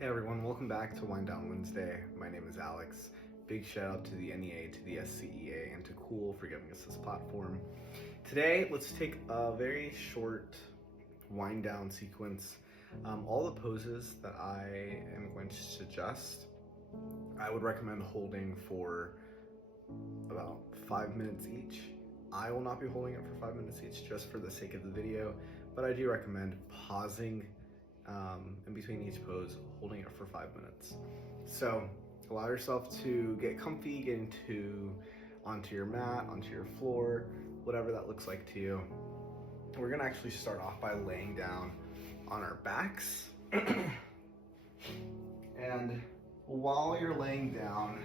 Hey everyone, welcome back to Wind Down Wednesday. My name is Alex. Big shout out to the NEA, to the SCEA, and to Cool for giving us this platform. Today, let's take a very short wind down sequence. All the poses that I am going to suggest, I would recommend holding for about 5 minutes each. I will not be holding it for 5 minutes each just for the sake of the video, but I do recommend pausing in between each pose, holding it for 5 minutes. So allow yourself to get comfy, get onto your mat, onto your floor, whatever that looks like to you. We're gonna actually start off by laying down on our backs. And while you're laying down,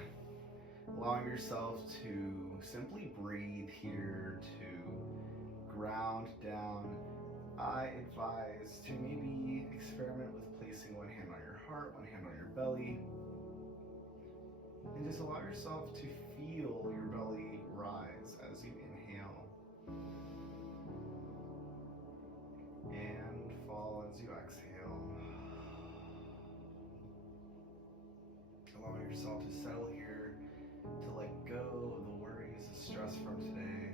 allowing yourself to simply breathe here, to ground down. I advise to maybe experiment with placing one hand on your heart, one hand on your belly, and just allow yourself to feel your belly rise as you inhale and fall as you exhale. Allowing yourself to settle here, to let go of the worries, the stress from today.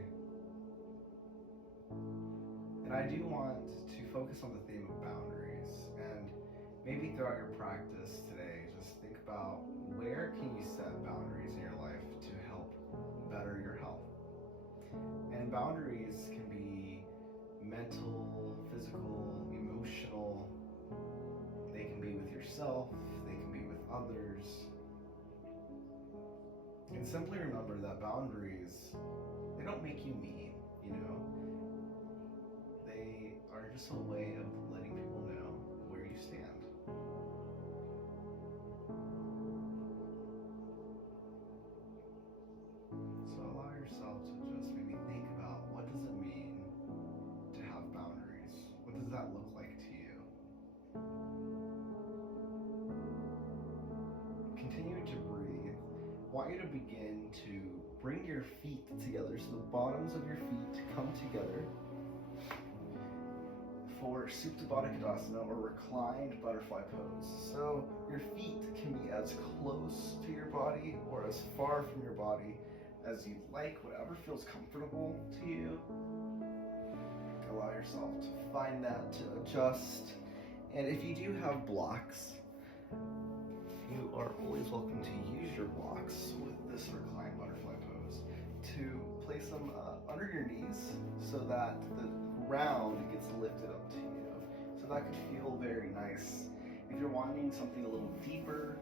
And I do want to focus on the theme of boundaries, and maybe throughout your practice today, just think about where can you set boundaries in your life to help better your health. And boundaries can be mental, physical, emotional. They can be with yourself, they can be with others. And simply remember that boundaries, they don't make you mean, They are just a way of letting people know where you stand. So allow yourself to just maybe think about, what does it mean to have boundaries? What does that look like to you? Continue to breathe. I want you to begin to bring your feet together, so the bottoms of your feet come together for Supta Baddha Konasana, or reclined butterfly pose. So your feet can be as close to your body or as far from your body as you'd like, whatever feels comfortable to you. Allow yourself to find that, to adjust. And if you do have blocks, you are always welcome to use your blocks with this reclined butterfly pose to place them under your knees so that the ground gets lifted up to you. So that could feel very nice. If you're wanting something a little deeper,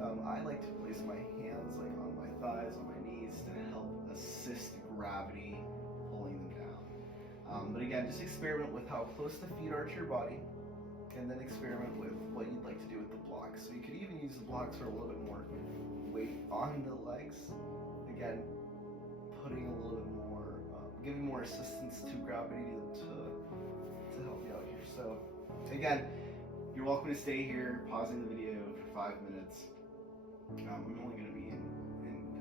I like to place my hands like on my thighs, on my knees, to help assist gravity pulling them down. But again, just experiment with how close the feet are to your body, and then experiment with what you'd like to do with the blocks. So you could even use the blocks for a little bit more weight on the legs. Again, putting a little bit more, giving more assistance to gravity to help you out here. So again, you're welcome to stay here, pausing the video for 5 minutes. I'm only going to be in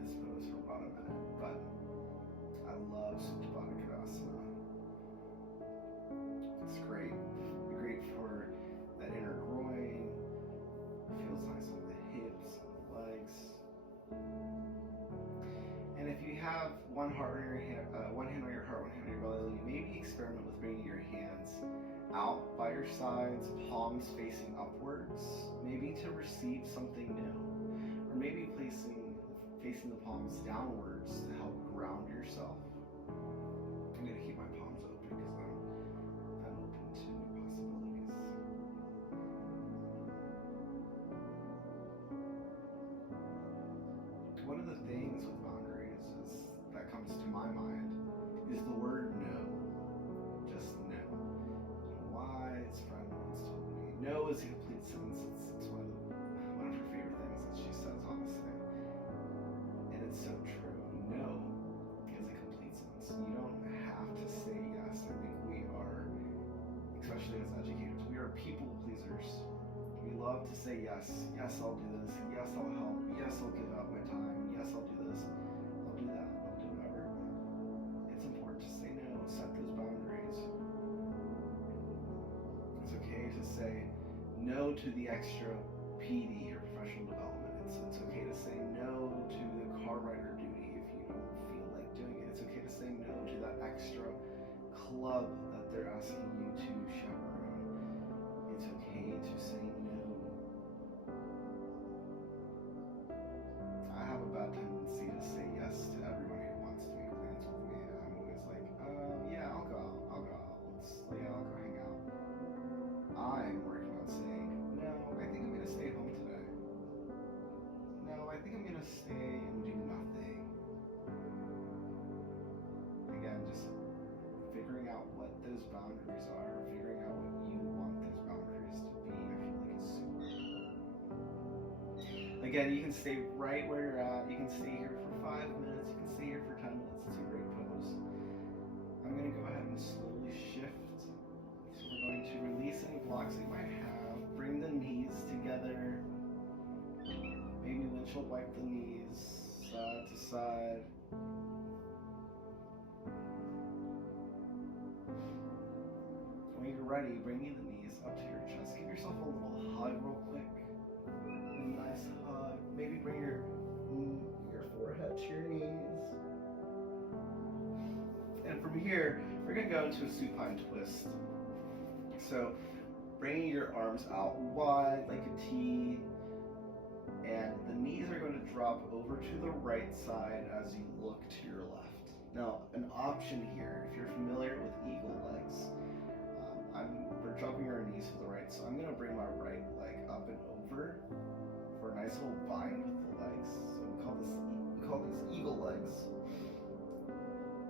this pose for about a minute, but I love Supta Baddha Konasana. It's great. Great for that inner groin. It feels nice on the hips and the legs. And if you have one hand on your heart, one hand on your belly, maybe experiment with bringing your hands out by your sides, palms facing upwards, maybe to receive something new, or maybe facing the palms downwards to help ground yourself. I'm gonna keep my palms open because I'm open to new possibilities. One of the things with boundaries that comes to my mind is the word no. Just no. Wise friend once told me, no is a complete sentence. It's one of her favorite things that she says, honestly. And it's so true. No is a complete sentence. You don't have to say yes. I think we are, especially as educators, we are people pleasers. We love to say yes. Yes, I'll do this. Yes, I'll help. Yes, I'll give up my time. Yes, I'll do this. I'll do that. I'll do whatever. It's important to say no. Set those boundaries. It's okay to say no to the extra PD or professional development. It's okay to say no to the car rider duty if you don't feel like doing it. It's okay to say no to that extra club that they're asking you to chaperone. It's okay to say no. I have a bad tendency to say yes to everyone who wants to make plans with me. I'm always like, yeah, I'll go out. I'll go hang out. I'm working on saying, no, I think I'm gonna stay home today. No, I think I'm gonna stay and do nothing. Again, just figuring out what those boundaries are, figuring out what you want those boundaries to be, I feel like is super important. Again, you can stay right where you're at. You can stay here for 5 minutes. You can stay here for 10 minutes. It's a great pose. I'm going to go ahead and slowly shift. So we're going to release any blocks that you might have. Bring the knees together. Maybe windshield wipe the knees side to side. When you're ready, bring the knees up to your chest. Give yourself a little hug real quick. A nice hug. Maybe bring your forehead to your knees. And from here, we're going to go into a supine twist. So, bringing your arms out wide like a T. And the knees are going to drop over to the right side as you look to your left. Now, an option here, if you're familiar with eagle legs, we're dropping our knees to the right, so I'm going to bring my right leg up and over for a nice little bind with the legs. So we call these eagle legs,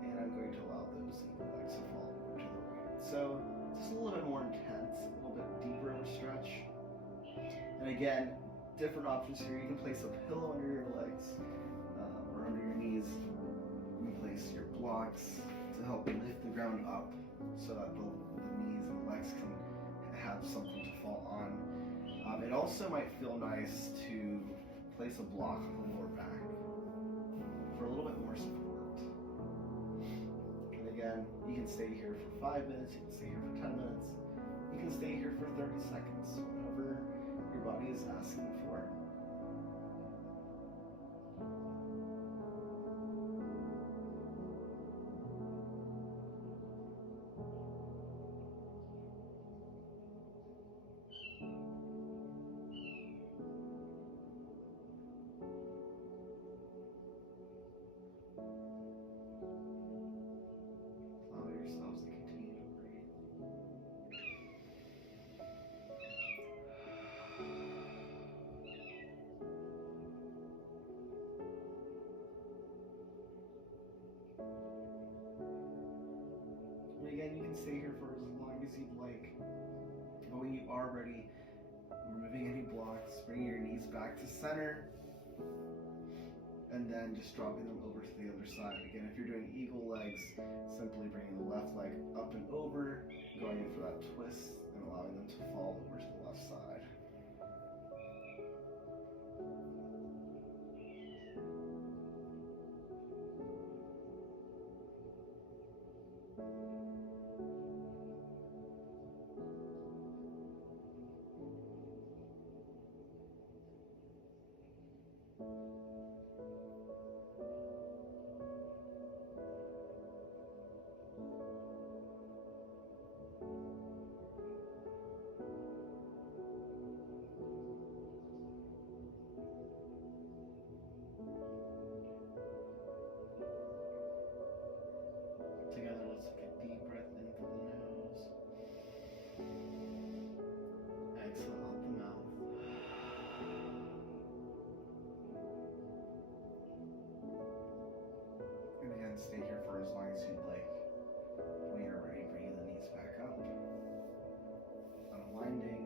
and I'm going to allow those eagle legs to fall over to the right. So just a little bit more intense, a little bit deeper of a stretch. And again, different options here. You can place a pillow under your legs or under your knees. You can place your blocks to help lift the ground up so that the knees and the legs can have something to fall on. It also might feel nice to place a block on the lower back for a little bit more support. And again, you can stay here for 5 minutes, you can stay here for 10 minutes, you can stay here for 30 seconds, whatever your body is asking for. Allow yourselves to continue to breathe. And again, you can stay here for as long as you'd like. But when you are ready, removing any blocks, bringing your knees back to center, and then just dropping them over to the other side. Again, if you're doing eagle legs, simply bringing the left leg up and over, going in for that twist, and allowing them to fall over to the left side. Together, let's take a deep breath in through the nose. Exhale out the mouth. And again, stay here for as long as you'd like. When you're ready, bringing the knees back up. Unwinding.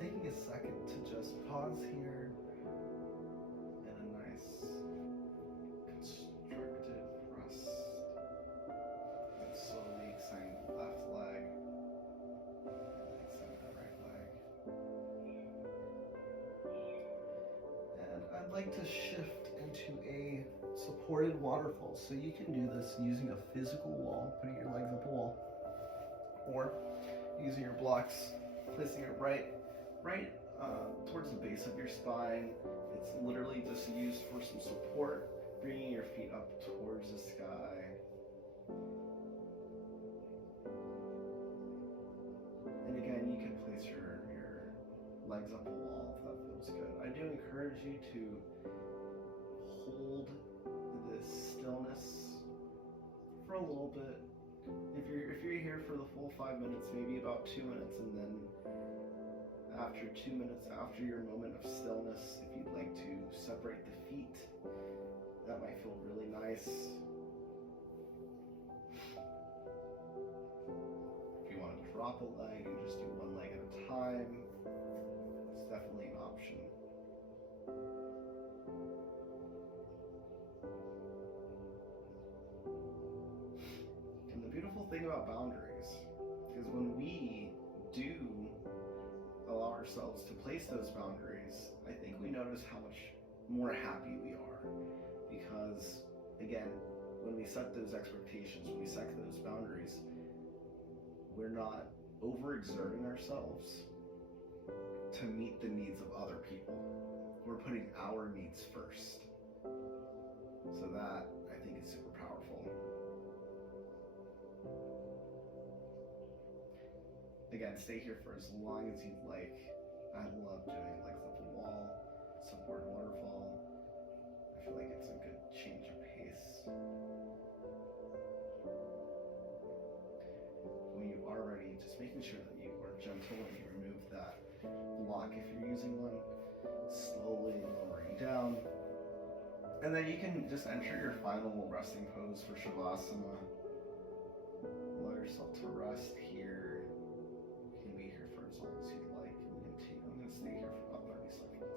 Taking a second to just pause here. And a nice constructive rest. And slowly extending the left leg. And extending the right leg. And I'd like to shift into a supported waterfall. So you can do this using a physical wall, putting your legs up a wall, or using your blocks, placing it right towards the base of your spine. It's literally just used for some support, bringing your feet up towards the sky. And again, you can place your legs up a wall if that feels good. I do encourage you to hold this stillness for a little bit. If you're here for the full 5 minutes, maybe about 2 minutes, and then after 2 minutes, after your moment of stillness, if you'd like to separate the feet, that might feel really nice. If you want to drop a leg and just do one leg at a time, it's definitely an option. And the beautiful thing about boundaries is when we do allow ourselves to place those boundaries, I think we notice how much more happy we are. Because, again, when we set those expectations, when we set those boundaries, we're not overexerting ourselves to meet the needs of other people. We're putting our needs first. So that, I think, is super powerful. Again, stay here for as long as you'd like. I love doing legs up the wall, support waterfall. I feel like it's a good change of pace. When you are ready, just making sure that you are gentle when you remove that block if you're using one, slowly lowering down. And then you can just enter your final resting pose for Shavasana. Allow yourself to rest here. You can be here for as long as you'd like. And I'm going to stay here for about 30 seconds.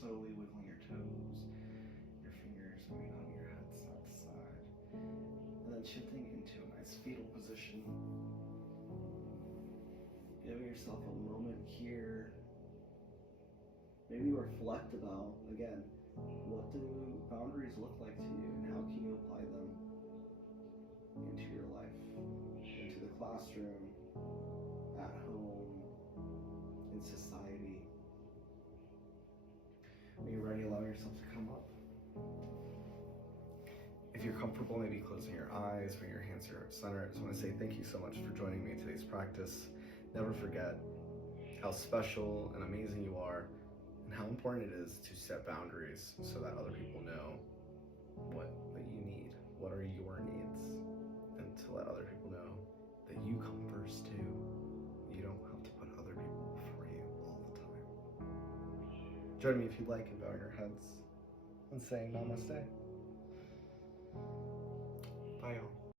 Slowly wiggling your toes, your fingers moving on your head side to side, and then shifting into a nice fetal position. Giving yourself a moment here. Maybe reflect about, again, what do boundaries look like to you and how can you apply them into your life, into the classroom, at home, in society. When you're ready, allow yourself to come up. If you're comfortable, maybe closing your eyes, bring your hands here at center. I just want to say thank you so much for joining me in today's practice. Never forget how special and amazing you are and how important it is to set boundaries so that other people know what you need, what are your needs, and to let other people know that you come first too. You don't have to put other people before you all the time. Join me if you'd like in bowing your heads and saying namaste. Bye, y'all.